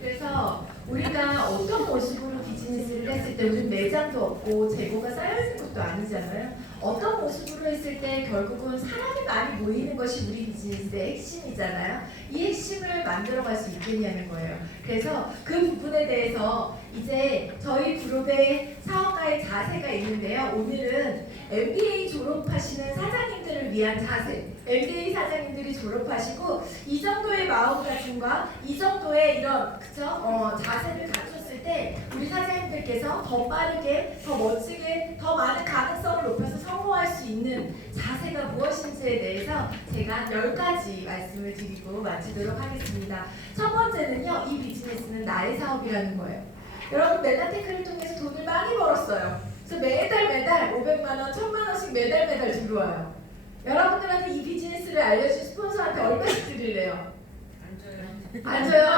그래서 우리가 어떤 모습으로 비즈니스를 했을 때 우리 매장도 없고 재고가 쌓여있는 것도 아니잖아요. 어떤 모습으로 했을 때 결국은 사람이 많이 모이는 것이 우리 비즈니스의 핵심이잖아요. 이 핵심을 만들어갈 수 있겠냐는 거예요. 그래서 그 부분에 대해서 이제 저희 그룹의 사업가의 자세가 있는데요. 오늘은 MBA 졸업하시는 사장님들을 위한 자세, MBA 사장님들이 졸업하시고 이 정도의 마음가짐과 이 정도의 이런 자세를 갖췄을 때 우리 사장님들께서 더 빠르게, 더 멋지게, 더 많은 가능성을 높여서 성공할 수 있는 자세가 무엇인지에 대해서 제가 10가지 말씀을 드리고 마치도록 하겠습니다. 첫 번째는요, 이 비즈니스는 나의 사업이라는 거예요. 여러분, 메나테크를 통해서 돈을 많이 벌었어요. 그래서 매달 500만 원, 1000만 원씩 매달 들어와요. 여러분들한테 이 비즈니스를 알려준 스폰서한테 얼마씩 드릴래요? 안 줘요?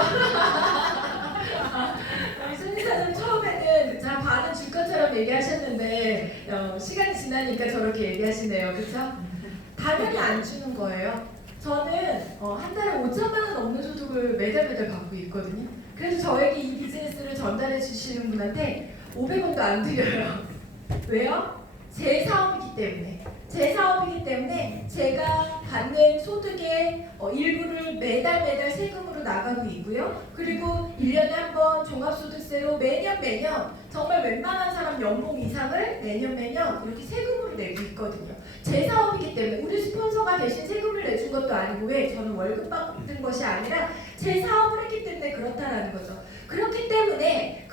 우리 손님사님 처음에는 반은 줄 것처럼 얘기하셨는데 시간이 지나니까 저렇게 얘기하시네요. 그렇죠? 당연히 안 주는 거예요. 저는 한 달에 5천만 원 넘는 소득을 매달 받고 있거든요. 그래서 저에게 이 비즈니스를 전달해 주시는 분한테 500원도 안 드려요. 왜요? 제 사업이기 때문에. 제 사업이기 때문에 제가 받는 소득의 일부를 매달 세금으로 나가고 있고요. 그리고 1년에 한 번 종합소득세로 매년 정말 웬만한 사람 연봉 이상을 매년 이렇게 세금으로 내고 있거든요. 제 사업이기 때문에 우리 스폰서가 대신 세금을 내준 것도 아니고 왜 저는 월급 받는 것이 아니라 제 사업을 했기 때문에 그렇다라는 거죠. 그렇기 때문에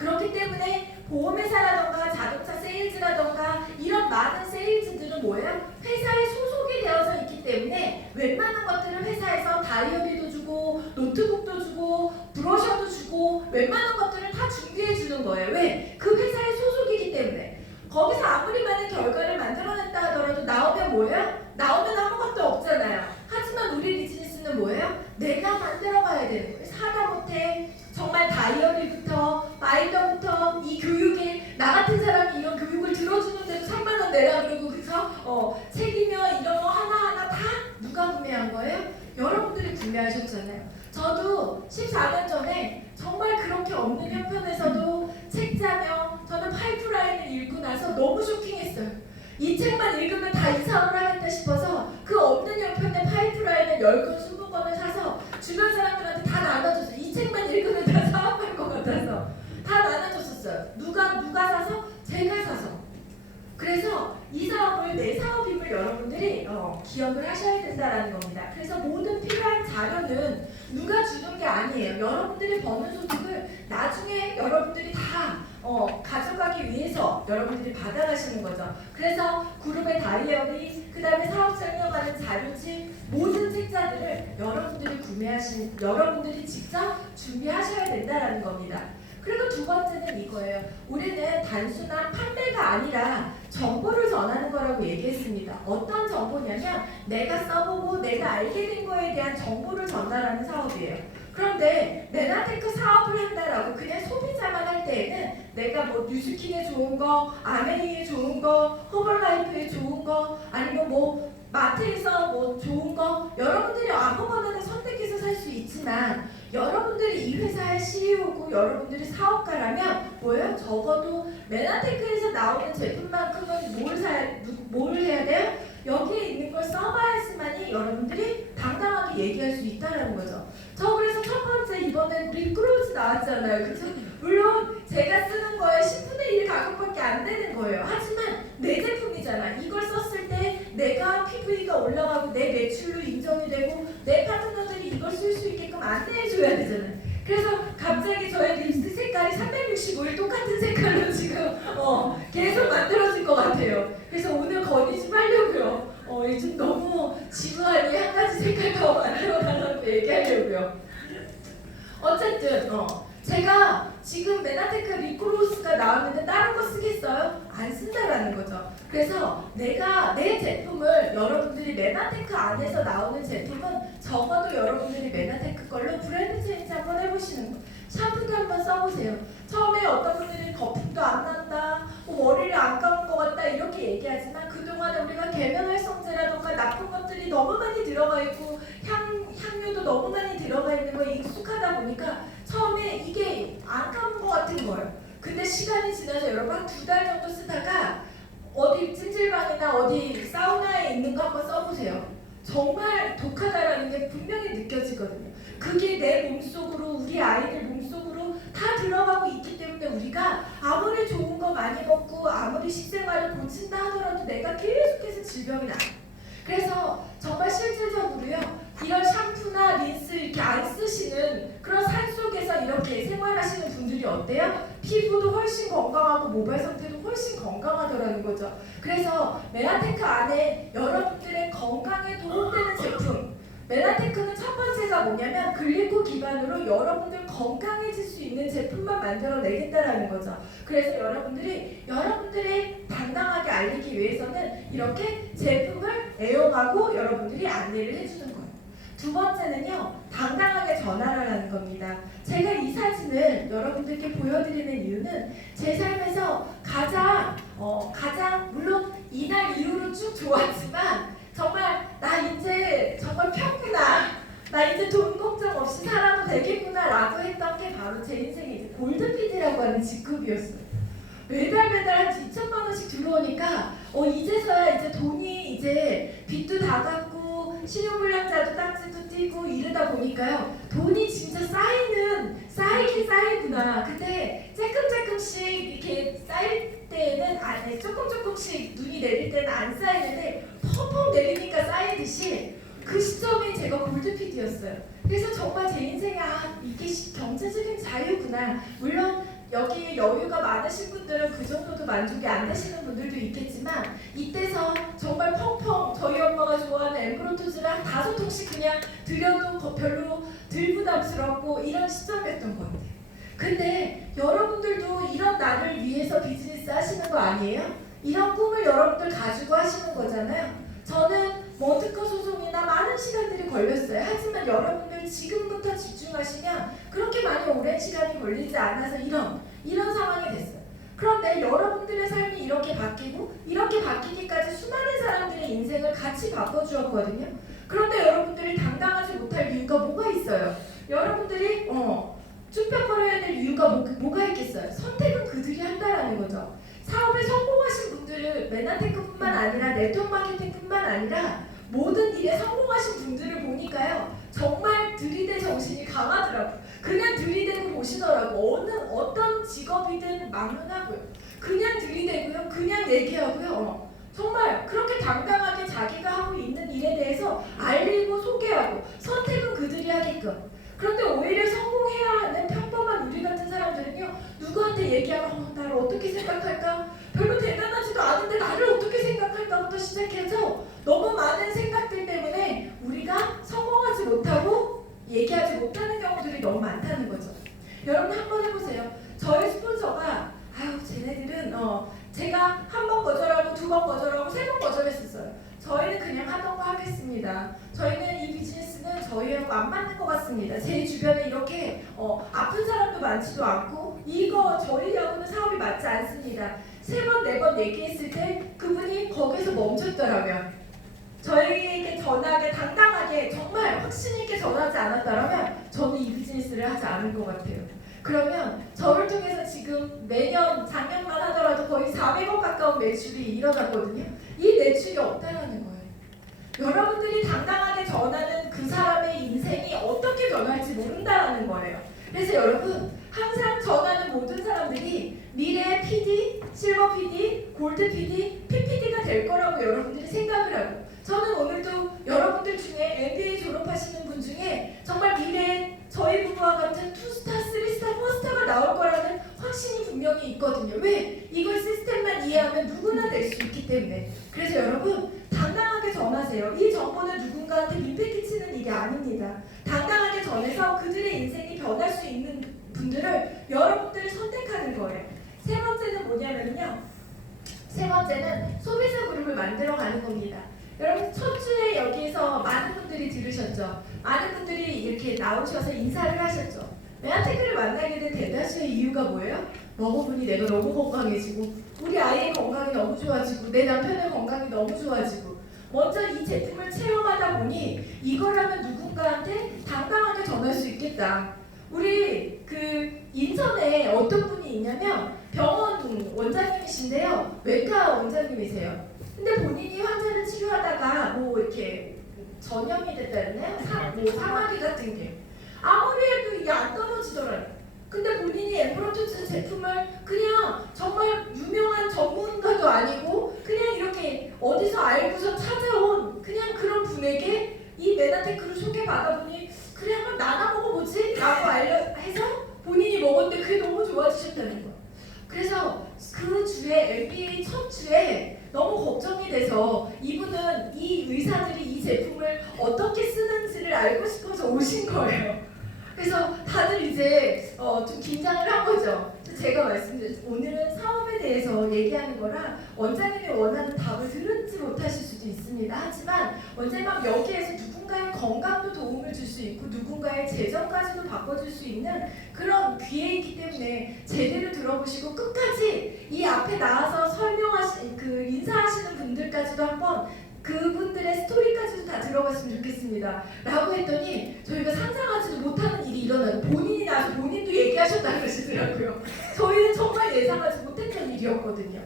보험회사라던가 자동차 세일즈라던가 이런 많은 세일즈들은 뭐예요? 회사에 소속이 되어서 있기 때문에 웬만한 것들은 회사에서 다이어리도 주고 노트북도 주고 브로셔도 주고 웬만한 것들을 다 준비해 주는 거예요. 왜? 그 회사에 소속이기 때문에. 거기서 아무리 많은 결과를 만들어냈다 하더라도 나오면 뭐예요? 나오면 아무것도 없잖아요. 하지만 우리 비즈니스는 뭐예요? 내가 만들어가야 되는 거예요. 하다못해 정말 다이어리부터 마일더부터 이 교육에 나 같은 사람이 이런 교육을 들어주는데도 3만 원 내라 그러고 그래서 책이며 이런 거 하나하나 다 누가 구매한 거예요? 여러분들이 구매하셨잖아요. 저도 14년 전에 정말 그렇게 없는 형편에서도 책자며 저는 파이프라인을 읽고 나서 너무 쇼킹했어요. 이 책만 읽으면 다 이 사업을 하겠다 싶어서 그 없는 형편에 파이프라인을 10권, 20권을 사서 주변 사람들한테 다 나눠줬어요. 이 책만 읽으면 다 사업할 것 같아서 다 나눠줬었어요. 누가 사서? 제가 사서. 그래서 이 사업을 내 사업임을 여러분들이 기억을 하셔야 된다는 겁니다. 그래서 모든 필요한 자료는 누가 주는 게 아니에요. 여러분들이 버는 소득을 나중에 여러분들이 다 가져가기 위해서 여러분들이 받아가시는 거죠. 그래서 그룹의 다이어리, 그 다음에 사업 설명하는 자료집, 모든 책자들을 여러분들이 직접 준비하셔야 된다는 겁니다. 그리고 두 번째는 이거예요. 우리는 단순한 판매가 아니라 정보를 전하는 거라고 얘기했습니다. 어떤 정보냐면 내가 써보고 내가 알게 된 거에 대한 정보를 전달하는 사업이에요. 그런데 메나테크 사업을 한다라고 그냥 소비자만 할 때에는 내가 뭐 뉴스킨에 좋은 거, 아메리에 좋은 거, 허벌라이프에 좋은 거, 아니면 뭐 마트에서 뭐 좋은 거 여러분들이 아무거나 선택해서 살 수 있지만 여러분들이 이 회사의 CEO고 여러분들이 사업가라면 뭐예요? 적어도 메나테크에서 나오는 제품만큼은 뭘 해야 돼요? 여기에 있는 걸 써봐야지만이 여러분들이 당당하게 얘기할 수 있다는 거죠. 저 그래서 첫 번째 이번에 립글로즈 나왔잖아요. 그래서 물론 제가 쓰는 거에 10분의 1 가격밖에 안 되는 거예요. 하지만 내 제품이잖아. 이걸 썼을 때 내가 PV가 올라가고 내 매출로 인정이 되고 내 파트너들이 이걸 쓸 수 있게끔 안내해줘야 되잖아요. 그래서 갑자기 저의 립스틱 색깔이 365일 똑같은 색깔로 지금 계속 만들어질 것 같아요. 그래서 오늘 건의 좀 하려고요. 요즘 너무 지루하니 한 가지 색깔 더 만들어달라고 얘기하려고요. 어쨌든 제가 지금 메나테크 립글로스가 나왔는데 다른 거 쓰겠어요? 안 쓴다라는 거죠. 그래서 내가 내 제품을 여러분들이 메나테크 안에서 나오는 제품은 적어도 여러분들이 메나테크 걸로 브랜드 체인지 한번 해보시는 거예요. 샴푸도 한번 써보세요. 처음 처음에 어떤 분들은 거품도 안 난다, 머리를 안 감은 것 같다 이렇게 얘기하지만 그동안에 우리가 계면활성제라던가 나쁜 것들이 너무 많이 들어가 있고 향료도 너무 많이 들어가 있는 거에 익숙하다 보니까 처음에 이게 안 감은 것 같은 거예요. 근데 시간이 지나서 여러분 한 2달 정도 쓰다가 어디 찜질방이나 어디 사우나에 있는 거 한번 써보세요. 정말 독하다라는 게 분명히 느껴지거든요. 그게 내 몸속으로 우리 아이들 몸속으로 다 들어가고 있기 때문에 우리가 아무리 좋은 거 많이 먹고 아무리 식생활을 고친다 하더라도 내가 계속해서 질병이 나요. 그래서 정말 실질적으로요. 이런 샴푸나 린스 이렇게 안 쓰시는 그런 산속에서 이렇게 생활하시는 분들이 어때요? 피부도 훨씬 건강하고 모발 상태도 훨씬 건강하더라는 거죠. 그래서 멜라테크 안에 여러분들의 건강에 도움되는 제품, 멜라테크는 첫 번째가 뭐냐면 글리코 기반으로 여러분들 건강해질 수 있는 제품만 만들어내겠다라는 거죠. 그래서 여러분들의 당당하게 알리기 위해서는 이렇게 제품을 애용하고 여러분들이 안내를 해주는 거예요. 두 번째는요, 당당하게 전하라는 겁니다. 제가 이 사진을 여러분들께 보여드리는 이유는 제 삶에서 가장 물론 이날 이후로 쭉 좋았지만 정말 나 이제 정말 폈구나, 나 이제 돈 걱정 없이 살아도 되겠구나 라고 했던 게 바로 제 인생의 이제 골드피디라고 하는 직급이었어요. 매달 한 2천만 원씩 들어오니까 이제서야 이제 돈이 이제 빚도 다 갚고 신용불량자도 딱지도 띄고 이러다 보니까요, 돈이 진짜 쌓이긴 쌓이구나. 근데 조금씩 이렇게 쌓일 때는 안에 조금씩 눈이 내릴 때는 안 쌓이는데 펑펑 내리니까 쌓이듯이 그 시점이 제가 골드피디였어요. 그래서 정말 제 인생에 이게 경제적인 자유구나. 물론 여기에 여유가 많으신 분들은 그 정도도 만족이 안 되시는 분들도 있겠지만 이때서 정말 펑펑 저희 엄마가 좋아하는 엠브로토즈를 한 5통씩 그냥 드려도 별로 덜 부담스럽고 이런 시점이었던 것 같아요. 근데 여러분들도 이런 나를 위해서 비즈니스 하시는 거 아니에요? 이런 꿈을 여러분들 가지고 하시는 거잖아요. 저는 특허 소송이나 많은 시간들이 걸렸어요. 하지만 여러분들 지금부터 집중하시면 그렇게 많이 오랜 시간이 걸리지 않아서 이런 상황이 됐어요. 그런데 여러분들의 삶이 이렇게 바뀌기까지 수많은 사람들의 인생을 같이 바꿔주었거든요. 그런데 여러분들이 당당하지 못할 이유가 뭐가 있어요? 여러분들이 쭈뼛거려야 될 이유가 뭐가 있겠어요? 선택은 그들이 한다라는 거죠. 사업에 성공하신 분들은 멜라테크뿐만 아니라 네트워크 마케팅뿐만 아니라 모든 일에 성공하신 분들을 보니까요, 정말 들이대 정신이 강하더라고요. 그냥 들이대고 보시더라고. 어떤 직업이든 막론하고요. 그냥 들이대고요. 그냥 얘기하고요. 정말 그렇게 당당하게 자기가 하고 있는 일에 대해서 알리고 소개하고 선택은 그들이 하게끔. 그런데 오히려 성공해야 하는 평범한 우리 같은 사람들은요, 누구한테 얘기하면 나를 어떻게 생각할까? 별로 대단하지도 않은데 나를 어떻게 생각할까부터 시작해서 너무 많은 생각들 때문에 우리가 성공하지 못하고 얘기하지 못하는 경우들이 너무 많다는 거죠. 여러분 한번 해보세요. 저희 스폰서가 쟤네들은 제가 한 번 거절하고 2번 거절하고 3번 거절했었어요. 저희는 그냥 하던 거 하겠습니다. 저희는 이 비즈니스는 저희하고 안 맞는 것 같습니다. 제 주변에 이렇게 아픈 사람도 많지도 않고 저희하고는 사업이 맞지 않습니다. 3번, 4번 얘기했을 때 그분이 거기서 멈췄더라고요. 저희에게 전하게 당당하게 정말 확신 있게 전하지 않았더라면 저는 이 비즈니스를 하지 않을 것 같아요. 그러면 저를 통해서 지금 매년 작년만 하더라도 거의 400억 가까운 매출이 일어났거든요. 이 매출이 없다라는 거예요. 여러분들이 당당하게 전하는 그 사람의 인생이 어떻게 변할지 모른다라는 거예요. 그래서 여러분 항상 전하는 모든 사람들이 미래의 PD, 실버 PD, 골드 PD, PPD가 될 거라고 여러분들이 생각을 하고, 저는 오늘도 여러분들 중에 MBA 졸업하시는 분 중에 정말 미래에 저희 부부와 같은 2스타, 3스타, 4스타가 나올 거라는 확신이 분명히 있거든요. 왜? 이걸 시스템만 이해하면 누구나 될 수 있기 때문에. 그래서 여러분 당당하게 전하세요. 이 정보는 누군가한테 민폐 끼치는 일이 아닙니다. 당당하게 전해서 그들의 인생이 변할 수 있는 분들을 여러분들이 선택하는 거예요. 세 번째는 뭐냐면요. 세 번째는 소비자 그룹을 만들어가는 겁니다. 여러분 첫 주에 여기에서 많은 분들이 들으셨죠? 많은 분들이 이렇게 나오셔서 인사를 하셨죠? 멜라테크를 만나게 된 대다수의 이유가 뭐예요? 먹어보니 내가 너무 건강해지고 우리 아이의 건강이 너무 좋아지고 내 남편의 건강이 너무 좋아지고 먼저 이 제품을 체험하다 보니 이거라면 누군가한테 당당하게 전할 수 있겠다. 우리 그 인천에 어떤 분이 있냐면 병원 원장님이신데요. 외과 원장님이세요. 근데 본인이 환자를 치료하다가 뭐 이렇게 전염이 됐다잖아요. 뭐 사마귀 같은 게 아무리 해도 이게 안 떨어지더라고요. 근데 본인이 엠브로투스 제품을 그냥 정말 유명한 전문가도 아니고 그냥 이렇게 어디서 알고서 찾아온 그냥 그런 분에게 이 메나테크를 소개받아 보니 그래 한번 나눠 먹어보지 라고 해서 본인이 먹었는데 그게 너무 좋아지셨다는 거예요. 그래서 그 주에 MBA 첫 주에 너무 걱정이 돼서 이분은 이 의사들이 이 제품을 어떻게 쓰는지를 알고 싶어서 오신 거예요. 그래서 다들 이제 좀 긴장을 한 거죠. 제가 말씀드렸죠. 오늘은 사업에 대해서 얘기하는 거라 원장님이 원하는 답을 들지 못하실 수도 있습니다. 하지만 원장님 여기에서 누군가의 건강도 도움을 줄 수 있고 누군가의 재정까지도 바꿔줄 수 있는 그런 기회이기 때문에 제대로 들어보시고 끝까지 이 앞에 나와서 인사하시는 분들까지도 한번 그분들의 스토리까지도 다 들어갔으면 좋겠습니다. 라고 했더니 저희가 상상하지도 못하는 일이 일어나요. 본인이 나서 본인도 얘기하셨다는 것이더라고요. 저희는 정말 예상하지 못했던 일이었거든요.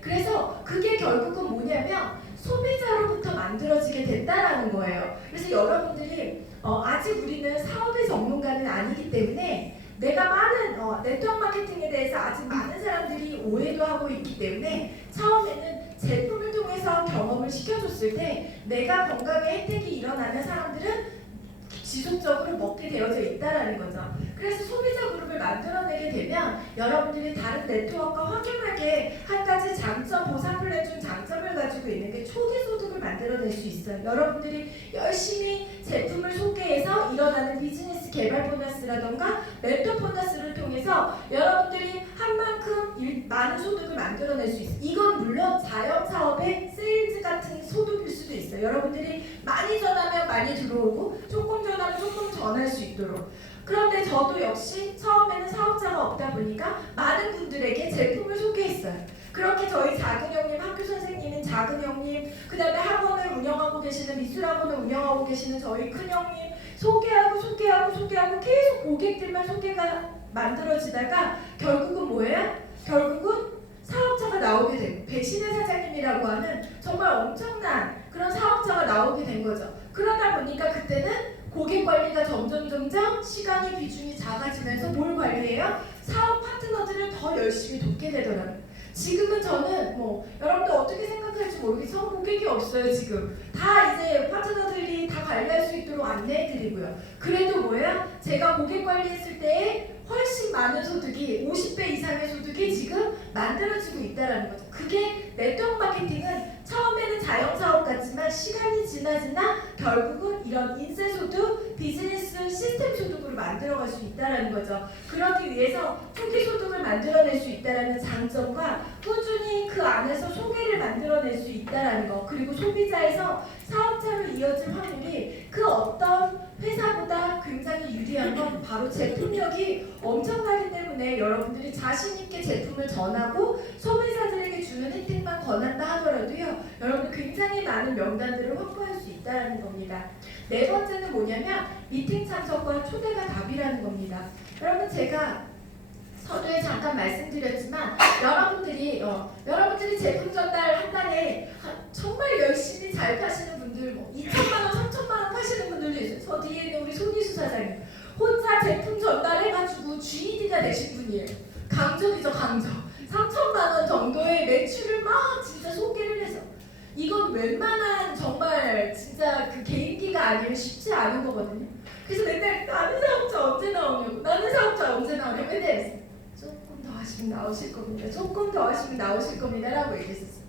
그래서 그게 결국은 뭐냐면 소비자로부터 만들어지게 됐다라는 거예요. 그래서 여러분들이 아직 우리는 사업의 전문가는 아니기 때문에 내가 많은 네트워크 마케팅에 대해서 아직 많은 사람들이 오해도 하고 있기 때문에 처음에는 제품을 통해서 경험을 시켜줬을 때 내가 건강에 혜택이 일어나는 사람들은 지속적으로 먹게 되어져 있다라는 거죠. 그래서 소비자 그룹을 만들어내게 되면 여러분들이 다른 네트워크와 확연하게 한 가지 장점, 보상 플랜 중 장점을 가지고 있는 게 초기 소득을 만들어낼 수 있어요. 여러분들이 열심히 제품을 소개해서 일어나는 비즈니스 개발 보너스라던가 멘토 보너스를 통해서 여러분들이 한 만큼 많은 소득을 만들어낼 수 있어요. 이건 물론 자영사업의 세일즈 같은 소득일 수도 있어요. 여러분들이 많이 전하면 많이 들어오고 조금 전하면 조금 전할 수 있도록. 그런데 저도 역시 처음에는 사업자가 없다 보니까 많은 분들에게 제품을 소개했어요. 그렇게 저희 작은 형님, 학교 선생님인 작은 형님, 그 다음에 학원을 운영하고 계시는 미술학원을 운영하고 계시는 저희 큰 형님 소개하고 계속 고객들만 소개가 만들어지다가 결국은 뭐예요? 결국은 사업자가 나오게 된 배신의 사장님이라고 하는 정말 엄청난 그런 사업자가 나오게 된 거죠. 그러다 보니까 그때는 고객 관리가 점점 시간의 비중이 작아지면서 뭘 관리해요? 사업 파트너들을 더 열심히 돕게 되더라고요. 지금은 저는 여러분들 어떻게 생각할지 모르겠어요. 고객이 없어요. 지금 다 이제 파트너들이 다 관리할 수 있도록 안내해드리고요. 그래도 뭐예요? 제가 고객 관리했을 때에 훨씬 많은 소득이 50배 이상의 소득이 지금 만들어지고 있다는 거죠. 그게 네트워크 마케팅은 처음에는 자영사업 같지만 시간이 지나 결국은 이런 인쇄소득, 비즈니스 시스템 소득으로 만들어갈 수 있다는 거죠. 그러기 위해서 초기 소득을 만들어낼 수 있다는 장점과 꾸준히 그 안에서 소개를 만들어낼 수 있다는 거, 그리고 소비자에서 사업자로 이어질 확률이 그 어떤 회사보다 굉장히 유리한 건 바로 제품력이 엄청나기 때문에 여러분들이 자신 있게 제품을 전하고 소비자들에게 주는 혜택만 권한다 하더라도요, 여러분 굉장히 많은 명단들을 확보할 수 있다는 겁니다. 네 번째는 뭐냐면 미팅 참석과 초대가 답이라는 겁니다. 여러분 제가 서두에 잠깐 말씀드렸지만 여러분들이 제품 전달 한 달에 정말 열심히 잘 파시는 분들 2천만 원, 3천만 원 파시는 분들도 있어요. 저 뒤에 있는 우리 손희수 사장님 혼자 제품 전달해가지고 GED가 되신 분이에요. 강적이죠, 강적. 3천만 원 정도의 매출을 막 진짜 소개를 해서 이건 웬만한 정말 진짜 그 개인기가 아니면 쉽지 않은 거거든요. 그래서 맨날 나는 사업자 언제 나오냐고, 나는 사업자 언제 나오냐고 맨날 조금 더 하시면 나오실 겁니다. 조금 더 하시면 나오실 겁니다. 라고 얘기했었어요.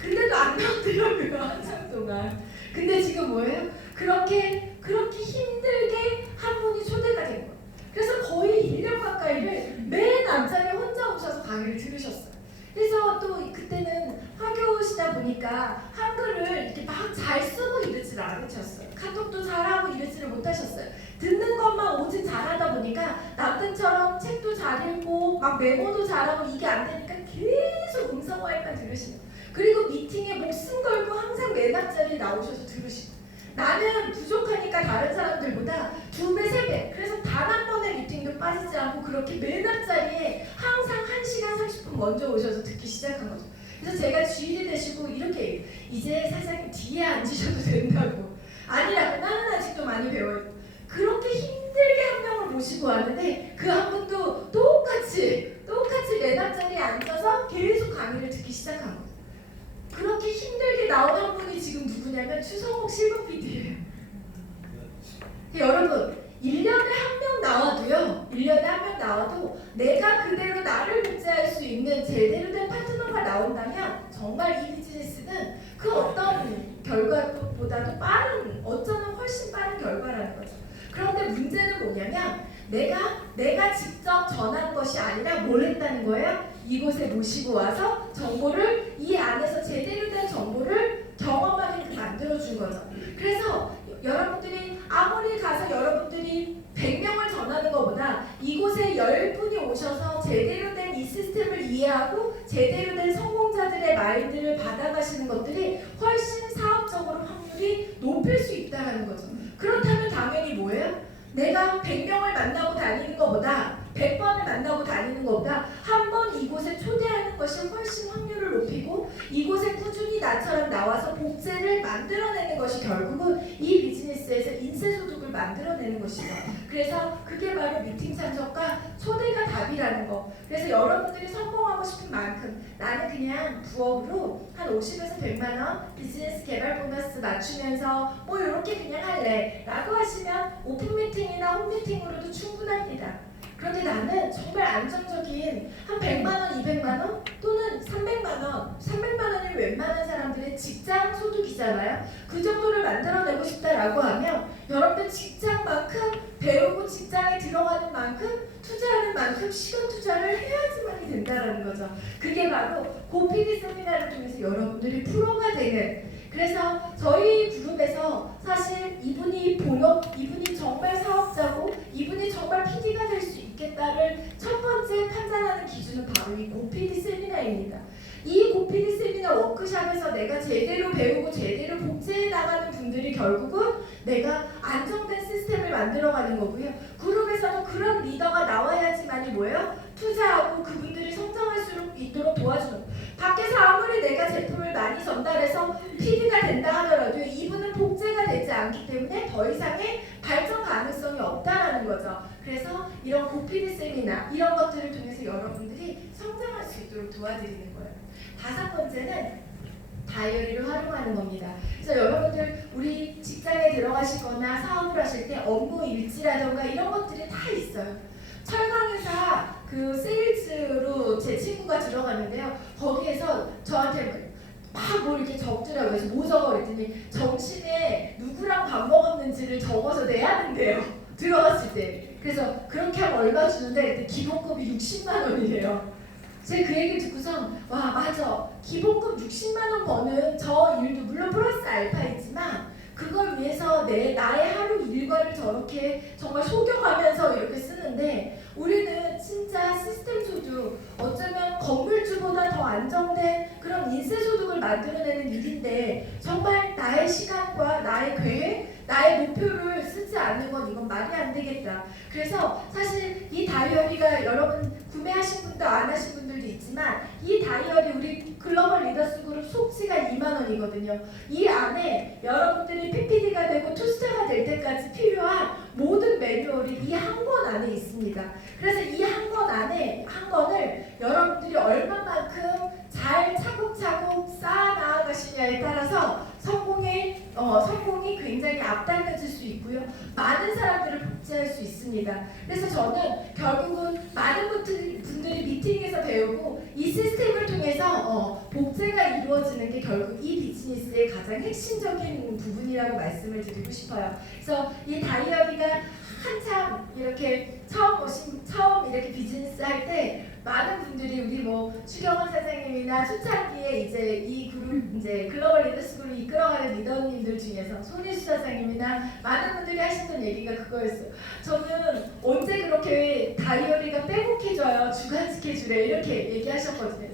근데도 안 나오더라고요. 한참 동안. 근데 지금 뭐예요? 그렇게 힘들게 한 분이 초대가 된 거예요. 그래서 거의 1년 가까이를 맨 앞자리에 혼자 오셔서 강의를 들으셨어요. 그래서 또 그때는 화교시다 보니까 한글을 이렇게 막 잘 쓰고 이러지를 않으셨어요. 카톡도 잘하고 이러지를 못하셨어요. 듣는 것만 오직 잘하다 보니까 남들처럼 책도 잘 읽고 막 메모도 잘하고 이게 안 되니까 계속 음성화에만 들으시고, 그리고 미팅에 목숨 걸고 항상 맨 앞자리에 나오셔서 들으시고, 나는 부족하니까 다른 사람들보다 2배, 3배, 그래서 단 한 번의 미팅도 빠지지 않고 그렇게 맨 앞자리에 항상 1시간 30분 먼저 오셔서 듣기 시작한 거죠. 그래서 제가 주인이 되시고 이렇게 이제 사장님 뒤에 앉으셔도 된다고, 아니라고, 나는 아직도 많이 배워요. 그렇게 힘들게 한 명을 모시고 왔는데 그 한 분도 똑같이 맨 앞자리에 앉아서 계속 강의를 듣기 시작한 거예요. 그렇게 힘들게 나온 한 분이 지금 누구냐면 추성욱 실버 PD예요. 여러분, 1년에 한 명 나와도요, 1년에 한 명 나와도 내가 그대로 나를 복제할 수 있는 제대로 된 파트너가 나온다면 정말 이 비즈니스는 그 어떤 결과보다도 빠른, 어쩌면 훨씬 빠른 결과라는 거죠. 그런데 문제는 뭐냐면 내가 직접 전한 것이 아니라 뭘 했다는 거예요? 이곳에 모시고 와서 정보를, 이 안에서 제대로 된 정보를 경험하게 만들어준 거죠. 그래서 여러분들이 아무리 가서 여러분들이 100명을 전하는 것보다 이곳에 10분이 오셔서 제대로 된 이 시스템을 이해하고 제대로 된 성공자들의 마인드를 받아가시는 것들이 훨씬 사업적으로 확률이 높일 수 있다는 거죠. 그렇다면 당연히 뭐예요? 내가 100명을 만나고 다니는 것보다 100번을 만나고 다니는 것보다 한 번 이곳에 초대하는 것이 훨씬 확률을 높이고 이곳에 꾸준히 나처럼 나와서 복제를 만들어내는 것이 결국은 이 비즈니스에서 인쇄소득을 만들어내는 것이죠. 그래서 그게 바로 미팅 참석과 초대가 답이라는 거. 그래서 여러분들이 성공하고 싶은 만큼 나는 그냥 부업으로 한 50에서 100만 원 비즈니스 개발 보너스 맞추면서 뭐 이렇게 그냥 할래 라고 하시면 오픈 미팅이나 홈 미팅으로도 충분합니다. 그런데 나는 정말 안정적인 한 100만 원, 200만 원 또는 300만 원, 300만 원이 웬만한 사람들의 직장 소득이잖아요. 그 정도를 만들어내고 싶다라고 하면 여러분들 직장만큼 배우고 직장에 들어가는 만큼 투자하는 만큼 시간 투자를 해야지만이 된다는 거죠. 그게 바로 고PD 세미나를 통해서 여러분들이 프로가 되는, 그래서 저희 그룹에서 사실 이분이 본업, 이분이 정말 사업자고 이분이 정말 PD가 될 수 있겠다를 첫 번째 판단하는 기준은 바로 이 고PD 세미나입니다. 이 고PD 세미나 워크샵에서 내가 제대로 배우고 제대로 복제해 나가는 분들이 결국은 내가 안정된 시스템을 만들어가는 거고요. 그룹에서는 그런 리더가 나와야지만이 뭐예요? 투자하고 그분들이 성장할 수 있도록 도와주는 거예요. 밖에서 아무리 내가 제품을 많이 전달해서 PD가 된다 하더라도 이분은 복제가 되지 않기 때문에 더 이상의 발전 가능성이 없다라는 거죠. 그래서 이런 고PD 세미나 이런 것들을 통해서 여러분들이 성장할 수 있도록 도와드리는 거예요. 5번째는 다이어리를 활용하는 겁니다. 그래서 여러분들 우리 직장에 들어가시거나 사업을 하실 때 업무 일지라던가 이런 것들이 다 있어요. 철강회사 그 세일즈로 제 친구가 들어갔는데요. 거기에서 저한테 막 뭘 이렇게 적더라고요. 그래서 뭐 적어 그랬더니 점심에 누구랑 밥 먹었는지를 적어서 내야 된대요. 들어갔을 때. 그래서 그렇게 하면 얼마 주는데 그때 기본급이 60만 원이래요. 제가 그 얘기 듣고선 와 맞아, 기본급 60만 원 버는 저 일도 물론 플러스 알파이지만 그걸 위해서 나의 하루 일과를 저렇게 정말 속여가면서 이렇게 쓰는데, 우리는 진짜 시스템 소득, 어쩌면 건물주보다 더 안정된 그런 인쇄 소득을 만들어내는 일인데 정말 나의 시간과 나의 계획, 나의 목표를 쓰지 않는 건 이건 말이 안 되겠다. 그래서 사실 이 다이어리가 여러분 구매하신 분도 안 하신 분들도 있지만 이 다이어리 우리 글로벌 리더스 그룹 속지가 2만 원이거든요. 이 안에 여러분들이 PPD가 되고 투스타가 될 때까지 필요한 모든 매뉴얼이 이 한 권 안에 있습니다. 그래서 이 한 권 안에 한 권을 여러분들이 얼마만큼 잘 차곡차곡 쌓아 나아가시냐에 따라서 성공이 굉장히 앞당겨질 수 있고요. 많은 사람들을 복제할 수 있습니다. 그래서 저는 결국은 많은 분들이 미팅에서 배우고 이 시스템을 통해서 복제가 이루어지는 게 결국 이 비즈니스의 가장 핵심적인 부분이라고 말씀을 드리고 싶어요. 그래서 이 다이어리가 한참 이렇게 처음 이렇게 비즈니스 할 때 많은 분들이 우리 뭐 추경원 사장님이나 초창기에 이제 이 그룹 이제 글로벌 리더스 그룹 이끌어가는 리더님들 중에서 손희수 사장님이나 많은 분들이 하시는 얘기가 그거였어요. 저는 언제 그렇게 다이어리가 빼곡해져요. 주간 스케줄에 이렇게 얘기하셨거든요.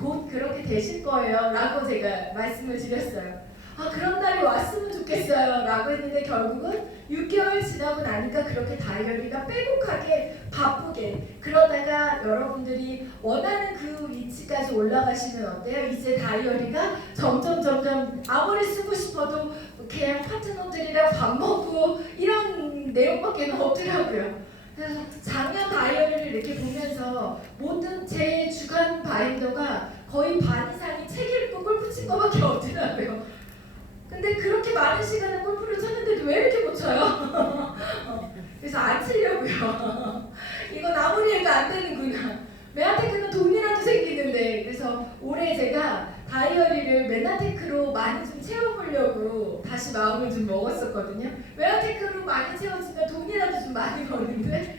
곧 그렇게 되실 거예요 라고 제가 말씀을 드렸어요. 아, 그런 날이 왔으면 좋겠어요 라고 했는데 결국은 6개월 지나고 나니까 그렇게 다이어리가 빼곡하게 바쁘게 그러다가 여러분들이 원하는 그 위치까지 올라가시면 어때요? 이제 다이어리가 점점 아무리 쓰고 싶어도 그냥 파트너들이랑 밥 먹고 이런 내용밖에 없더라고요. 그래서 작년 다이어리를 이렇게 보면서 모든 제 주간 바인더가 거의 반 이상이 책 읽고 골프 친 거밖에 없더라고요. 근데 그렇게 많은 시간을 골프를 쳤는데도 왜 이렇게 못 쳐요? 그래서 안 치려고요. 이건 아무리 해도 안 되는구나. 메아테크는 돈이라도 생기는데 그래서 올해 제가 다이어리를 메나테크로 많이 좀 채워보려고 다시 마음을 좀 먹었었거든요. 메아테크로 많이 채워지면 돈이라도 좀 많이 버는데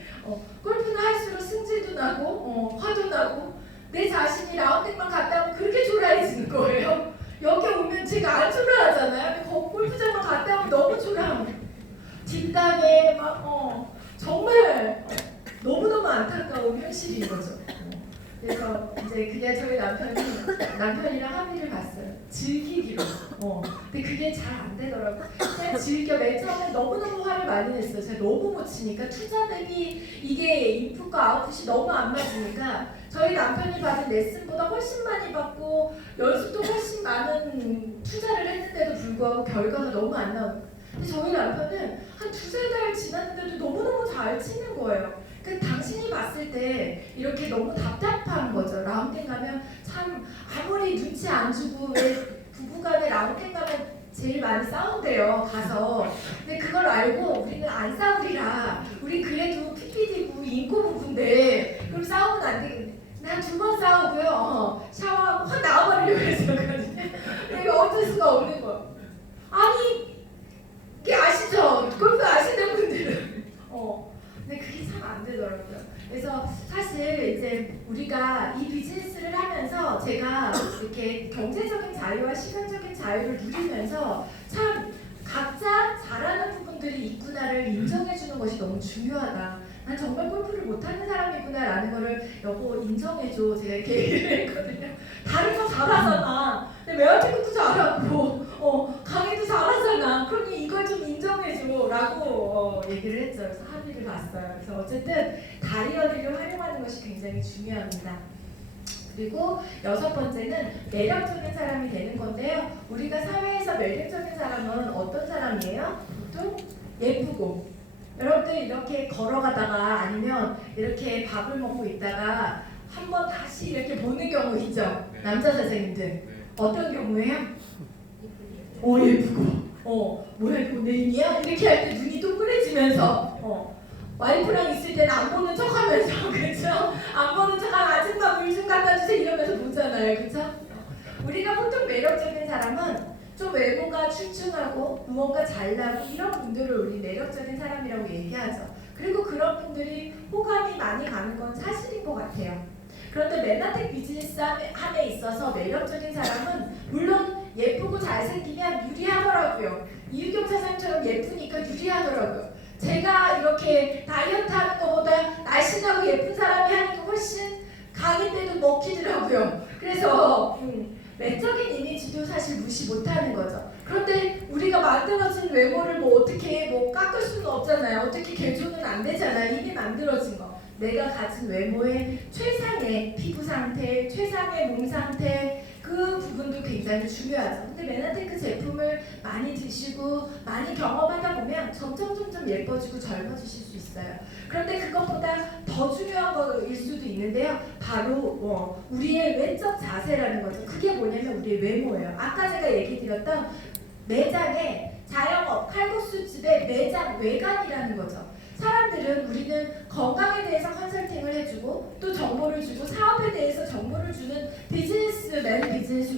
골프는 할수록 승질도 나고 화도 나고 내 자신이 라운딩만 갔다 오면 그렇게 초라해지는 거예요. 여기 오면 제가 안 초라하잖아요. 골프장만 갔다 오면 너무 초라합니다. 뒷땅에 막 정말 너무너무 안타까운 현실인 거죠. 그래서 이제 그게 저희 남편이랑 합의를 봤어요. 즐기기로. 근데 그게 잘 안 되더라고. 그냥 즐겨. 맨 처음에 너무너무 화를 많이 냈어요. 제가 너무 못 치니까 투자 대비 이게 인풋과 아웃풋이 너무 안 맞으니까 저희 남편이 받은 레슨보다 훨씬 많이 받고 연습도 훨씬 많은 투자를 했는데도 불구하고 결과가 너무 안 나오고. 근데 저희 남편은 한 두세 달 지났는데도 너무너무 잘 치는 거예요. 그 당신이 봤을 때 이렇게 너무 답답한 거죠. 라운딩 가면 참 아무리 눈치 안 주고 왜 부부간에 라운딩 가면 제일 많이 싸운대요. 가서. 근데 그걸 알고 우리는 안 싸우리라. 우리 그래도 PPD고 인고 부부인데 그럼 싸우면 안 되겠네. 난 2번 싸우고요. 샤워하고 확 나와버리려고 했었거든요. 이게 어쩔 수가 없는 거예요. 아니 이게 아시죠? 골프 아시는 분들은. 근데 그게 참 안 되더라고요. 그래서 사실 이제 우리가 이 비즈니스를 하면서 제가 이렇게 경제적인 자유와 시간적인 자유를 누리면서 참 각자 잘하는 부분들이 있구나를 인정해주는 것이 너무 중요하다. 난 정말 골프를 못하는 사람이구나라는 거를 여보 인정해줘. 제가 이렇게 얘기를 했거든요. 다른 거 잘하잖아. 근데 메아테크도 잘하고 강의도 잘하잖아. 그러니 이걸 좀 인정해줘라고 얘기를 했죠. 그래서 합의를 봤어요. 그래서 어쨌든 다이어리를 활용하는 것이 굉장히 중요합니다. 그리고 6번째는 매력적인 사람이 되는 건데요. 우리가 사회에서 매력적인 사람은 어떤 사람이에요? 보통 예쁘고 여러분들 이렇게 걸어가다가 아니면 이렇게 밥을 먹고 있다가 한번 다시 이렇게 보는 경우 있죠? 네. 남자 선생님들 네. 어떤 경우예요? 예쁘고 뭐야 이거 내 인이야? 이렇게 할 때 눈이 동그래지면서 와이프랑 있을 때는 안 보는 척하면서 그렇죠? 안 보는 척하면 아줌마 물 좀 갖다 주세요 이러면서 보잖아요, 그렇죠? 우리가 보통 매력적인 사람은 좀 외모가 출중하고 무언가 잘나고 이런 분들을 우리 매력적인 사람이라고 얘기하죠. 그리고 그런 분들이 호감이 많이 가는 건 사실인 것 같아요. 그런데 메나텍 비즈니스 함에 있어서 매력적인 사람은 물론 예쁘고 잘생기면 유리하더라고요. 이유경 사장처럼 예쁘니까 유리하더라고요. 제가 이렇게 다이어트 하는 것보다 날씬하고 예쁜 사람이 하니까 훨씬 강의 때도 먹히더라고요. 그래서 외적인 이미지도 사실 무시 못하는 거죠. 그런데 우리가 만들어진 외모를 뭐 어떻게 뭐 깎을 수는 없잖아요. 어떻게 개조는 안 되잖아요. 이미 만들어진 거. 내가 가진 외모의 최상의 피부 상태, 최상의 몸 상태 그 부분도 굉장히 중요하죠. 근데 메나테크 제품을 많이 드시고 많이 경험하다 보면 점점 예뻐지고 젊어지실 수 있어요. 그런데 그것보다 더 중요한 거일 수도 있는데요. 바로 우리의 외적 자세라는 거죠. 그게 뭐냐면 우리의 외모예요. 아까 제가 얘기 드렸던 매장의 자영업 칼국수집의 매장 외관이라는 거죠. 사람들은 우리는 건강에 대해서 컨설팅을 해주고 또 정보를 주고 사업에 대해서 정보를 주는 비즈니스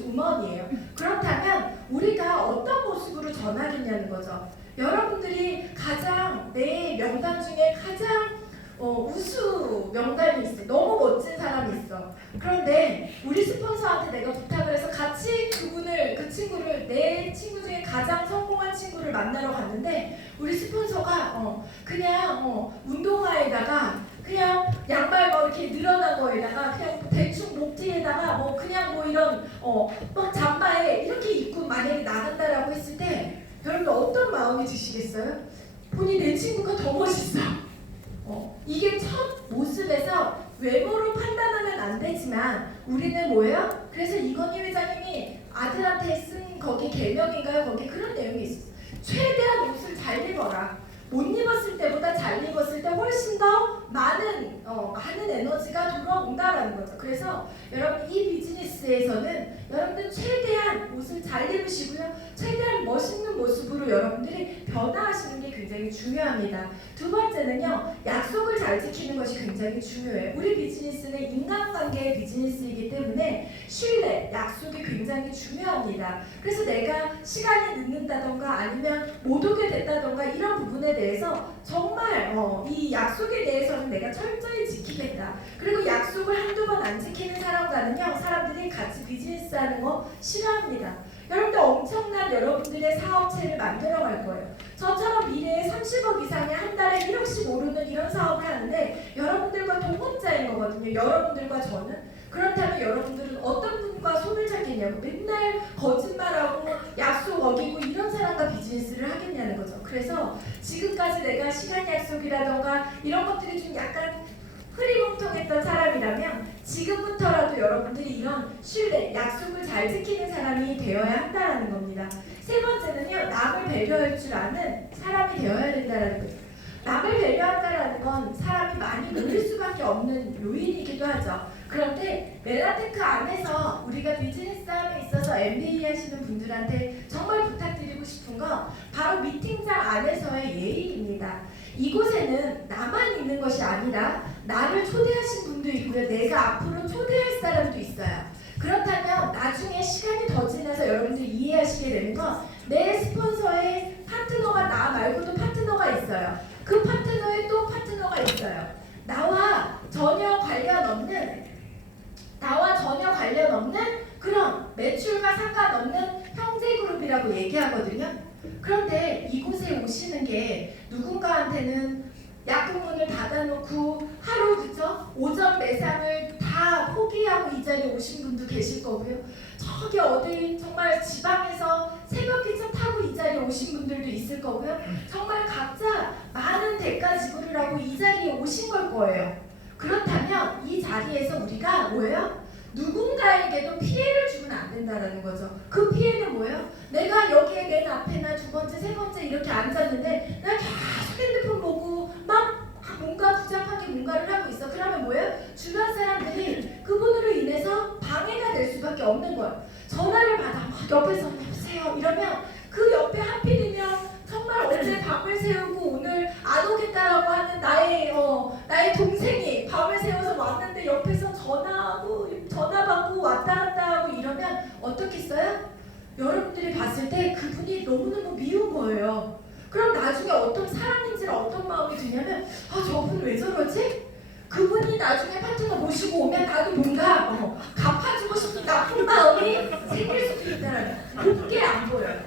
우먼이에요. 그렇다면 우리가 어떤 모습으로 전하겠냐는 거죠. 여러분들이 가장 내 명단 중에 가장 우수 명단이 있어. 너무 멋진 사람이 있어. 그런데 우리 스폰서한테 내가 부탁을 해서 같이 그 친구를 내 친구 중에 가장 성공한 친구를 만나러 갔는데 우리 스폰서가 그냥 운동화에다가 그냥 양말 뭐 이렇게 늘어난 거에다가 그냥 대충 목 뒤에다가 뭐 그냥 뭐 이런 막 잠바에 이렇게 입고 만약에 나간다라고 했을 때 여러분 어떤 마음이 드시겠어요? 본인 내 친구가 더 멋있어. 이게 첫 모습에서 외모로 판단하면 안 되지만 우리는 뭐예요? 그래서 이건희 회장님이 아들한테 쓴 거기 계명인가요? 거기 그런 내용이 있었어요. 최대한 옷을 잘 입어라. 못 입었을 때보다 잘 입었을 때 훨씬 더 많은 에너지가 돌아온다라는 거죠. 그래서 여러분 이 비즈니스에서는 여러분들 최대한 옷을 잘 입으시고요. 최대한 멋있는 모습으로 여러분들이 변화하시는 게 굉장히 중요합니다. 두 번째는요. 약속을 잘 지키는 것이 굉장히 중요해요. 우리 비즈니스는 인간관계의 비즈니스이기 때문에 신뢰, 약속이 굉장히 중요합니다. 그래서 내가 시간이 늦는다던가 아니면 못 오게 됐다던가 이런 부분에 대해서 정말 이 약속에 대해서는 내가 철저히 지키겠다. 그리고 약속을 한두 번 안 지키는 사람과는요. 사람들이 같이 비즈니스하는 거 싫어합니다. 여러분들 엄청난 여러분들의 사업체를 만들어갈 거예요. 저처럼 미래에 30억 이상의 한 달에 1억씩 오르는 이런 사업을 하는데 여러분들과 동업자인 거거든요. 여러분들과 저는. 그렇다면 여러분들은 어떤 분과 손을 잡겠냐고 맨날 거짓말하고 약속 어기고 이런 사람과 비즈니스를 하겠냐는 거죠. 그래서 지금까지 내가 시간 약속이라던가 이런 것들이 좀 약간 흐리멍텅했던 사람이라면 지금부터라도 여러분들이 이런 신뢰, 약속을 잘 지키는 사람이 되어야 한다는 겁니다. 세 번째는요. 남을 배려할 줄 아는 사람이 되어야 된다는 거예요. 남을 배려한다는 건 사람이 많이 늘릴 수밖에 없는 요인이기도 하죠. 그런데 메라테크 안에서 우리가 비즈니스함에 있어서 MBA 하시는 분들한테 정말 부탁드리고 싶은 건 바로 미팅장 안에서의 예의입니다. 이곳에는 나만 있는 것이 아니라 나를 초대하신 분도 있고요. 내가 앞으로 초대할 사람도 있어요. 그렇다면 나중에 시간이 더 지나서 여러분들이 이해하시게 되는 건 내 스폰서의 파트너가 나 말고도 파트너가 있어요. 그 파트너에 또 파트너가 있어요. 나와 전혀 관련 없는 그런 매출과 상관없는 형제그룹이라고 얘기하거든요. 그런데 이곳에 오시는 게 누군가한테는 야근문을 닫아놓고 하루 그죠? 오전 매상을 다 포기하고 이 자리에 오신 분도 계실 거고요. 저기 어디 정말 지방에서 새벽 기차 타고 이 자리에 오신 분들도 있을 거고요. 정말 각자 많은 대가 지불을 하고 이 자리에 오신 걸 거예요. 그렇다면 이 자리에서 우리가 뭐예요? 누군가에게도 피해를 주면 안 된다는 거죠. 그 피해는 뭐예요? 내가 여기에 맨 앞에나 두 번째, 세 번째 이렇게 앉았는데 내가 계속 핸드폰 보고 막 뭔가 부잡하게 뭔가를 하고 있어. 그러면 뭐예요? 주변 사람들이 그분으로 인해서 방해가 될 수밖에 없는 거예요. 전화를 받아 막 옆에서 여보세요 이러면 그 옆에 하필이면 정말 어제 밤을 새우고 오늘 안 오겠다라고 하는 나의 동생이 밤을 새워서 왔는데 옆에서 전화 받고 왔다 갔다 하고 이러면 어떻겠어요? 여러분들이 봤을 때 그분이 너무너무 미운 거예요. 그럼 나중에 어떤 사람인지를 어떤 마음이 드냐면 저분 왜 저러지? 그분이 나중에 파트너 모시고 오면 나도 뭔가 갚아주고 싶은 나쁜 마음이 생길 수도 있다는 그게 안 보여요.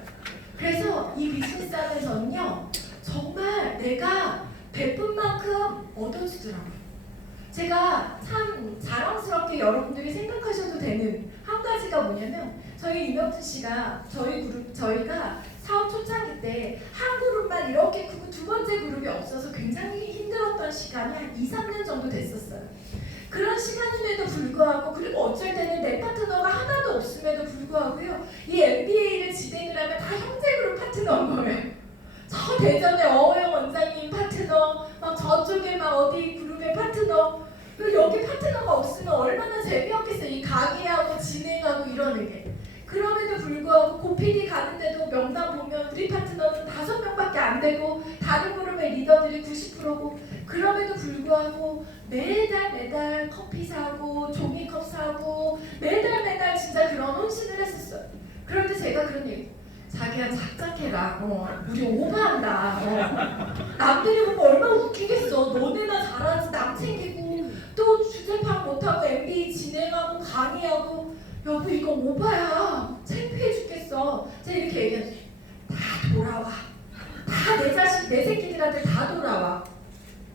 그래서 이 비즈니스 하면서는요 정말 내가 베푼 만큼 얻어주더라고요. 제가 참 자랑스럽게 여러분들이 생각하셔도 되는 한 가지가 뭐냐면 저희 이명준 씨가 저희가 사업 초창기 때 한 그룹만 이렇게 크고 두 번째 그룹이 없어서 굉장히 힘들었던 시간이 한 2, 3년 정도 됐었어요. 그런 시간임에도 불구하고 그리고 어쩔 때는 내 파트너가 하나도 없음에도 불구하고요. 이 MBA를 진행을 하면 다 형제그룹 파트너인 거예요. 저 대전에 어영 원장님 파트너, 막 저쪽에 막 어디 그룹의 파트너 그리고 여기 파트너가 없으면 얼마나 재미없겠어요. 이 강의하고 진행하고 이러는 게. 그럼에도 불구하고 고PD 가는데도 명단 보면 우리 파트너는 5명밖에 안 되고 다른 그룹의 리더들이 90%고 그럼에도 불구하고 매달 커피 사고 종이컵 사고 매달 진짜 그런 혼신을 했었어요. 그런데 제가 그런 얘기 자기야 착착해라. 우리 오버한다. 남들이 보면 얼마나 웃기겠어. 너네나 잘하지. 남 챙기고 또 주제 파악 못하고 MBA 진행하고 강의하고 여보 이거 오바야. 창피해 죽겠어. 제가 이렇게 얘기하지. 다 돌아와. 다 내 자식, 내 새끼들한테 다 돌아와.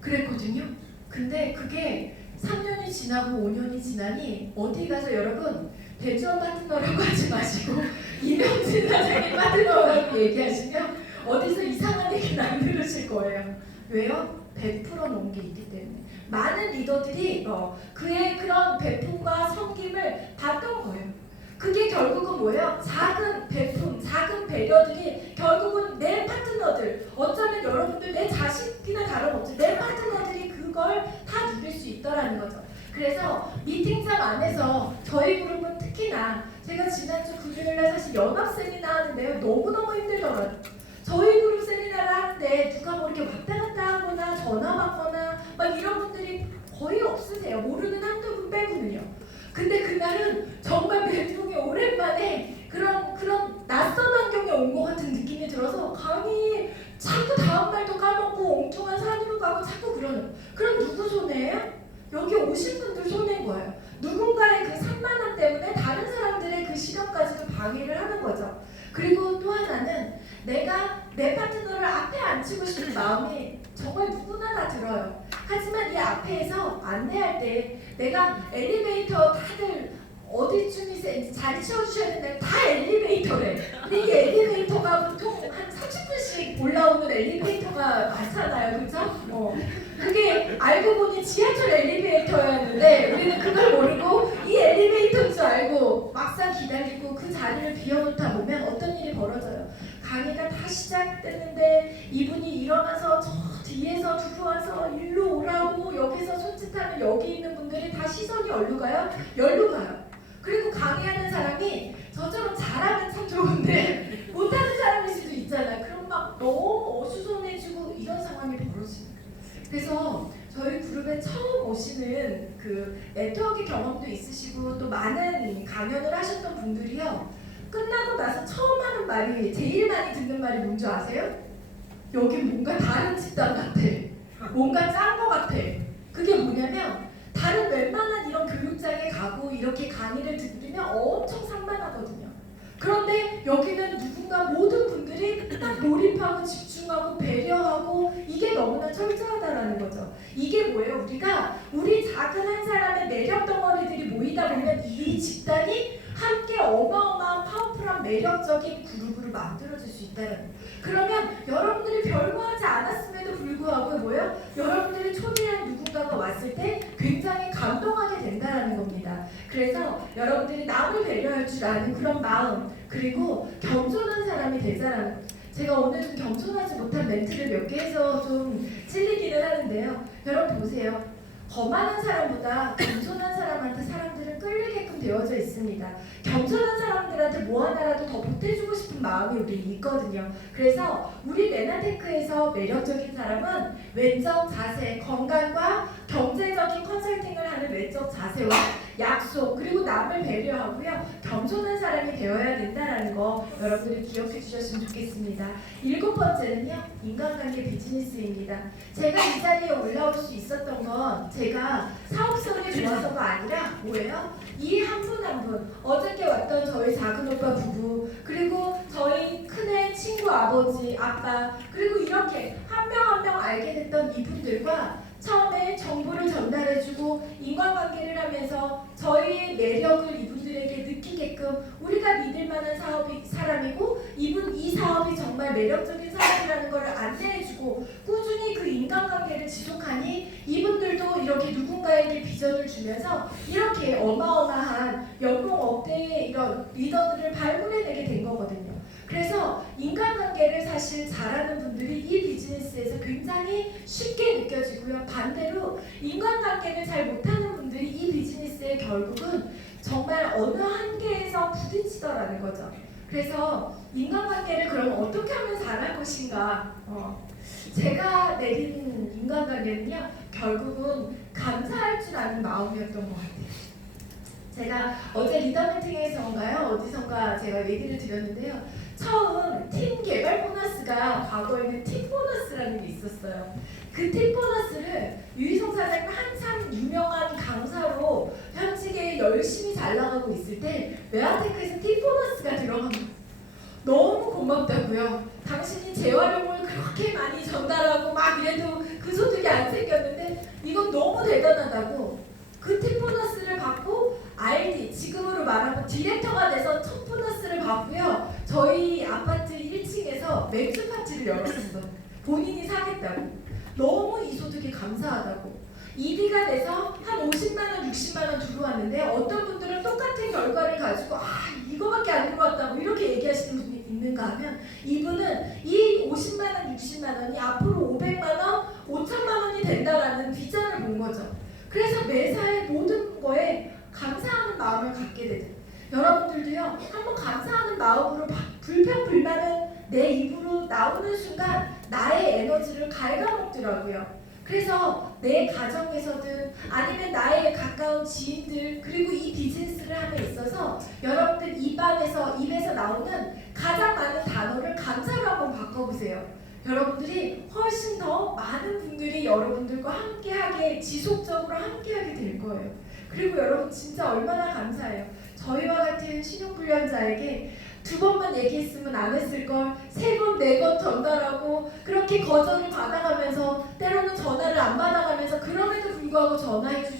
그랬거든요. 근데 그게 3년이 지나고 5년이 지나니 어디 가서 여러분 배주원 파트너라고 하지 마시고 이명진 사장님 파트너라고 얘기하시면 어디서 이상한 얘기는 안 들으실 거예요. 왜요? 베풀어 놓은 게 있기 때문에. 많은 리더들이 그의 그런 베품과 섬김을 봤던 거예요. 그게 결국은 뭐예요? 작은 베품, 작은 배려들이 결국은 내 파트너들, 어쩌면 여러분들 내 자식이나 다름없지 내 파트너들이 그걸 다 누릴 수 있더라는 거죠. 그래서 미팅장 안에서 저희 그룹은 특히나 제가 지난주 금요일날 사실 연합 세미나 하는데요. 너무너무 힘들더라고요. 저희 그룹 세미나를 하는데 누가 뭐 이렇게 왔다 갔다 하거나 전화 받거나 막 이런 분들이 거의 없으세요. 모르는 한두 분 빼고는요. 근데 그날은 정말 몇 명이 오랜만에 그런 낯선 환경에 온 것 같은 느낌이 들어서 강의 자꾸 다음 말도 까먹고 엉뚱한 산으로 가고 자꾸 그러는. 그럼 누구 손해예요? 여기 오신 분들 손해인 거예요. 누군가의 그 산만함 때문에 다른 사람들의 그 시간까지도 방해를 하는 거죠. 그리고 또 하나는 내가 내 파트너를 앞에 앉히고 싶은 마음이 정말 누구나 다 들어요. 하지만 이 앞에서 안내할 때 내가 엘리베이터 다들 어디쯤이세 자리 채워주셔야 되는데 다 엘리베이터래. 근데 이 엘리베이터가 보통 한 30분씩 올라오는 엘리베이터가 많잖아요. 그죠? 그게 알고 보니 지하철 엘리베이터였는데 우리는 그걸 모르고 이 엘리베이터인 줄 알고 막상 기다리고 그 자리를 비워놓다 보면 어떤 일이 벌어져요. 강의가 다 시작됐는데 이분이 일어나서 저 뒤에서 들어와서 일로 오라고 여기서 손짓하면 여기 있는 분들이 다 시선이 어디로 가요? 열로 가요. 그리고 강의하는 사람이 저처럼 잘하면 참 좋은데 못하는 사람일 수도 있잖아요. 그럼 막 너무 어수선해지고 이런 상황이 벌어지는 거예요. 그래서 저희 그룹에 처음 오시는 그 네트워크 경험도 있으시고 또 많은 강연을 하셨던 분들이요. 끝나고 나서 처음 하는 말이 제일 많이 듣는 말이 뭔지 아세요? 여기 뭔가 다른 집단 같아. 뭔가 짠 거 같아. 그게 뭐냐면 다른 웬만한 이런 교육장에 가고 이렇게 강의를 들으면 엄청 산만하거든요. 그런데 여기는 누군가 모든 분들이 딱 몰입하고 집중하고 배려하고 이게 너무나 철저하다라는 거죠. 이게 뭐예요? 우리 작은 한 사람의 매력 덩어리들이 모이다 보면 이 집단이 함께 어마어마한 파워풀한 매력적인 그룹으로 만들어질 수 있다는 거예요. 그러면 여러분들이 별거 하지 않았음에도 불구하고 뭐예요? 여러분들이 초대한 누군가가 왔을 때 굉장히 감동하게 된다는 겁니다. 그래서 여러분들이 남을 배려할 줄 아는 그런 마음 그리고 겸손한 사람이 되자라는 거예요. 제가 오늘 좀 겸손하지 못한 멘트를 몇 개 해서 좀 찔리기는 하는데요. 여러분 보세요. 거만한 사람보다 겸손한 사람한테 사람들은 끌리게끔 되어져 있습니다. 겸손한 사람들한테 뭐 하나라도 더 보태주고 싶은 마음이 우리 있거든요. 그래서 우리 메나테크에서 매력적인 사람은 외적 자세, 건강과 경제적인 컨설팅을 하는 외적 자세와 약속 그리고 남을 배려하고요. 겸손한 사람이 되어야 된다는 거 여러분들이 기억해 주셨으면 좋겠습니다. 7번째는요. 인간관계 비즈니스입니다. 제가 이 자리에 올라올 수 있었던 건 제가 사업성이 좋아서가 아니라 뭐예요? 이 한 분 한 분 어저께 왔던 저희 작은 오빠 부부 그리고 저희 큰애 친구 아버지 아빠 그리고 이렇게 한 명 한 명 알게 됐던 이분들과 처음에 정보를 전달해주고 인간관계를 하면서 저희의 매력을 이분들에게 느끼게끔 우리가 믿을 만한 사람이고 이 사업이 정말 매력적인 사업이라는 걸 안내해주고 꾸준히 그 인간관계를 지속하니 이분들도 이렇게 누군가에게 비전을 주면서 이렇게 어마어마한 연봉 억대의 이런 리더들을 발굴해내게 된 거거든요. 그래서 인간관계를 사실 잘하는 분들이 이 비즈니스에서 굉장히 쉽게 느껴지고요. 반대로 인간관계를 잘 못하는 분들이 이 비즈니스의 결국은 정말 어느 한계에서 부딪히더라는 거죠. 그래서 인간관계를 그럼 어떻게 하면 잘할 것인가? 제가 내린 인간관계는요. 결국은 감사할 줄 아는 마음이었던 것 같아요. 제가 어제 리더 미팅에서인가요? 어디선가 제가 얘기를 드렸는데요. 처음 팀 개발 보너스가 과거에는 팀 보너스라는 게 있었어요. 그 팀 보너스를 유희성 사장님 한참 유명한 강사로 현직에 열심히 잘 나가고 있을 때 메아테크에서 팀 보너스가 들어갑니다. 너무 고맙다고요. 당신이 재활용을 그렇게 많이 전달하고 막 이래도 그 소득이 안 생겼는데 이건 너무 대단하다고 그 팀 보너스를 받고 RD, 지금으로 말하면 디렉터가 돼서 첫 보너스를 받고요. 저희 아파트 1층에서 맥주 파티를 열었어. 본인이 사겠다고. 너무 이 소득이 감사하다고. ED가 돼서 한 50만원, 60만원 들어왔는데 어떤 분들은 똑같은 결과를 가지고 이거밖에 안 들어왔다고 이렇게 얘기하시는 분이 있는가 하면 이분은 이 50만원, 60만원이 앞으로 500만원, 5천만원이 된다라는 비전을 본 거죠. 그래서 매사에 모든 거에 감사하는 마음을 갖게 되죠. 여러분들도요, 한번 감사하는 마음으로 불평, 불만은 내 입으로 나오는 순간 나의 에너지를 갉아먹더라고요. 그래서 내 가정에서든 아니면 나의 가까운 지인들 그리고 이 비즈니스를 함에 있어서 여러분들 입에서 나오는 가장 많은 단어를 감사로 한번 바꿔보세요. 여러분들이 훨씬 더 많은 분들이 여러분들과 함께하게 지속적으로 함께하게 될 거예요. 그리고 여러분 진짜 얼마나 감사해요. 저희와 같은 신용불량자에게 2번만 얘기했으면 안 했을 걸 3번, 4번 전달하고 그렇게 거절을 받아가면서 때로는 전화를 안 받아가면서 그럼에도 불구하고 전화해준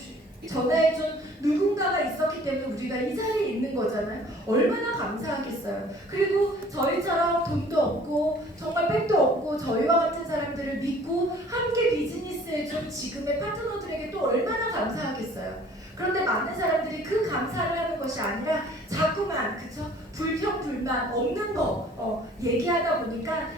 누군가가 있었기 때문에 우리가 이 자리에 있는 거잖아요. 얼마나 감사하겠어요. 그리고 저희처럼 돈도 없고 정말 백도 없고 저희와 같은 사람들을 믿고 함께 비즈니스해준 지금의 파트너들에게 또 얼마나 감사하겠어요. 그런데 많은 사람들이 그 감사를 하는 것이 아니라 자꾸만 그쵸? 불평, 불만 없는 거 얘기하다 보니까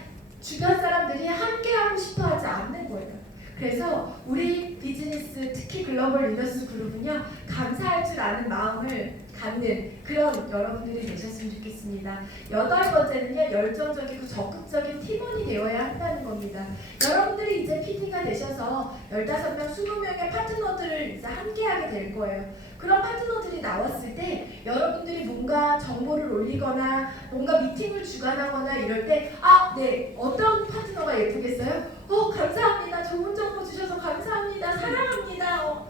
주변 사람들이 함께하고 싶어하지 않는 거예요. 그래서 우리 비즈니스 특히 글로벌 리더스 그룹은요 감사할 줄 아는 마음을 갖는 그런 여러분들이 되셨으면 좋겠습니다. 8번째는요 열정적이고 적극적인 팀원이 되어야 한다는 겁니다. 여러분들이 이제 PD가 되셔서 15명, 20명의 파트너들을 이제 함께하게 될 거예요. 그런 파트너들이 나왔을 때 여러분들이 뭔가 정보를 올리거나 뭔가 미팅을 주관하거나 이럴 때 네, 어떤 파트너가 예쁘겠어요? 감사합니다. 좋은 정보 주셔서 감사합니다. 사랑합니다.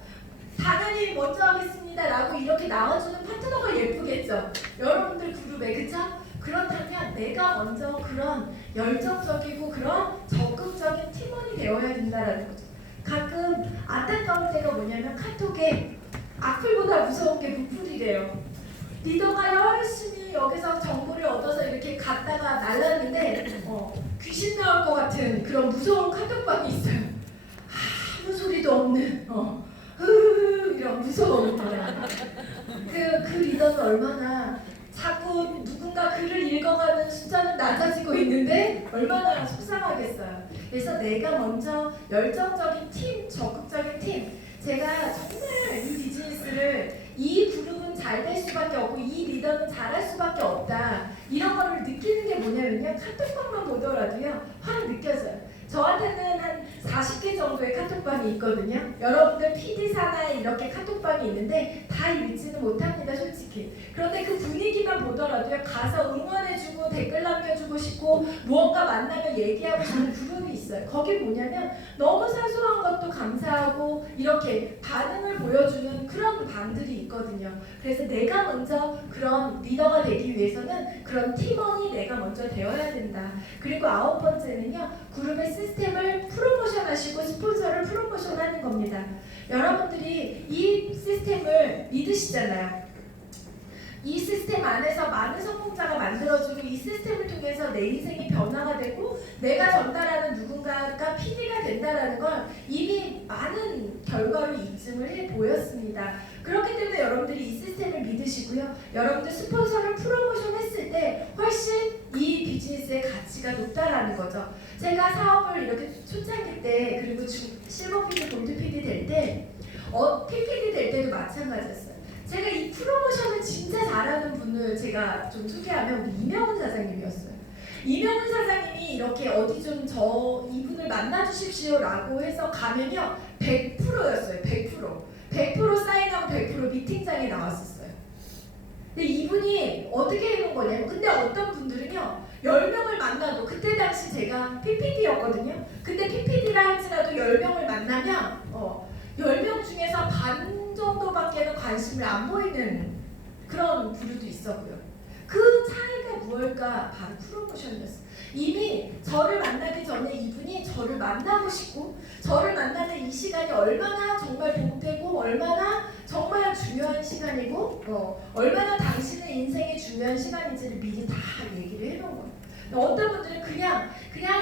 당연히 먼저 하겠습니다. 라고 이렇게 나와주는 파트너가 예쁘겠죠? 여러분들 그룹에, 그쵸? 그렇다면 내가 먼저 그런 열정적이고 그런 적극적인 팀원이 되어야 된다는 거죠. 가끔 안타까울 때가 뭐냐면 카톡에 악플보다 무서운 게 무플이래요. 리더가 열심히 여기서 정보를 얻어서 이렇게 갔다가 날랐는데 귀신 나올 것 같은 그런 무서운 카톡방이 있어요. 아무 소리도 없는 이런 무서운 거야. 그 리더는 얼마나 자꾸 누군가 글을 읽어가는 숫자는 낮아지고 있는데 얼마나 속상하겠어요. 그래서 내가 먼저 열정적인 팀, 적극적인 팀, 제가 정말 이 비즈니스를 이 그룹은 잘 될 수밖에 없고 이 리더는 잘할 수밖에 없다 이런 거를 느끼는 게 뭐냐면요 카톡방만 보더라도요 확 느껴져요. 저한테는 한 40개 정도의 카톡방이 있거든요. 여러분들 PD사나 이렇게 카톡방이 있는데 다 읽지는 못합니다 솔직히. 그런데 그 분위기만 보더라도요 가서 응원해주고 댓글 남겨주고 싶고 무언가 만나면 얘기하고 싶은 그룹이 있어요. 거기 뭐냐면 너무 사소한 것도 감사하고 이렇게 반응을 보여주는 그런 방들이 있거든요. 그래서 내가 먼저 그런 리더가 되기 위해서는 그런 팀원이 내가 먼저 되어야 된다. 그리고 9번째는요 그룹의 시스템을 프로모션하시고 스폰서를 프로모션하는 겁니다. 여러분들이 이 시스템을 믿으시잖아요. 이 시스템 안에서 많은 성공자가 만들어지고 이 시스템을 통해서 내 인생이 변화가 되고 내가 전달하는 누군가가 PD가 된다는 걸 이미 많은 결과로 입증을 해 보였습니다. 그렇기 때문에 여러분들이 이 시스템을 믿으시고요. 여러분들 스폰서를 프로모션 했을 때 훨씬 이 비즈니스의 가치가 높다라는 거죠. 제가 사업을 이렇게 초창기 때 그리고 실버 PD, 골드 PD 될 때 PPD 될 때도 마찬가지였어요. 제가 이 프로모션을 진짜 잘하는 분을 제가 좀 소개하면 우리 이명훈 사장님이었어요. 이명훈 사장님이 이렇게 어디 좀 이분을 만나주십시오라고 해서 가면요 100%였어요. 100% 사인하고 100% 미팅장에 나왔었어요. 근데 이분이 어떻게 해놓은 거냐면 근데 어떤 분들은요 10명을 만나도 그때 당시 제가 PPD였거든요. 근데 PPD라 할지라도 10명을 만나면 10명 중에서 반 정도밖에는 관심을 안 보이는 그런 부류도 있었고요. 그 차이가 무엇일까? 바로 프로모션이었어요. 이미 저를 만나기 전에 이분이 저를 만나고 싶고 저를 만나는 이 시간이 얼마나 정말 복되고 얼마나 정말 중요한 시간이고 얼마나 당신의 인생의 중요한 시간인지를 미리 다 얘기를 해놓은 거예요. 어떤 분들은 그냥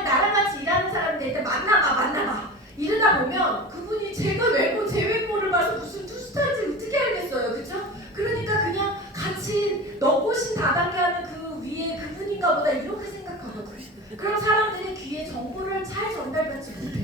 나랑 같이 일하는 사람들한테 만나봐 이러다 보면 그분이 제가 제 외모를 봐서 무슨 투스타인지 어떻게 알겠어요, 그죠? 그러니까 그냥 같이 넉고신 다단계하는 그 위에 그분인가 보다 이렇게 생각하거든요. 그럼 사람들이 귀에 정보를 잘 전달받지 못해요.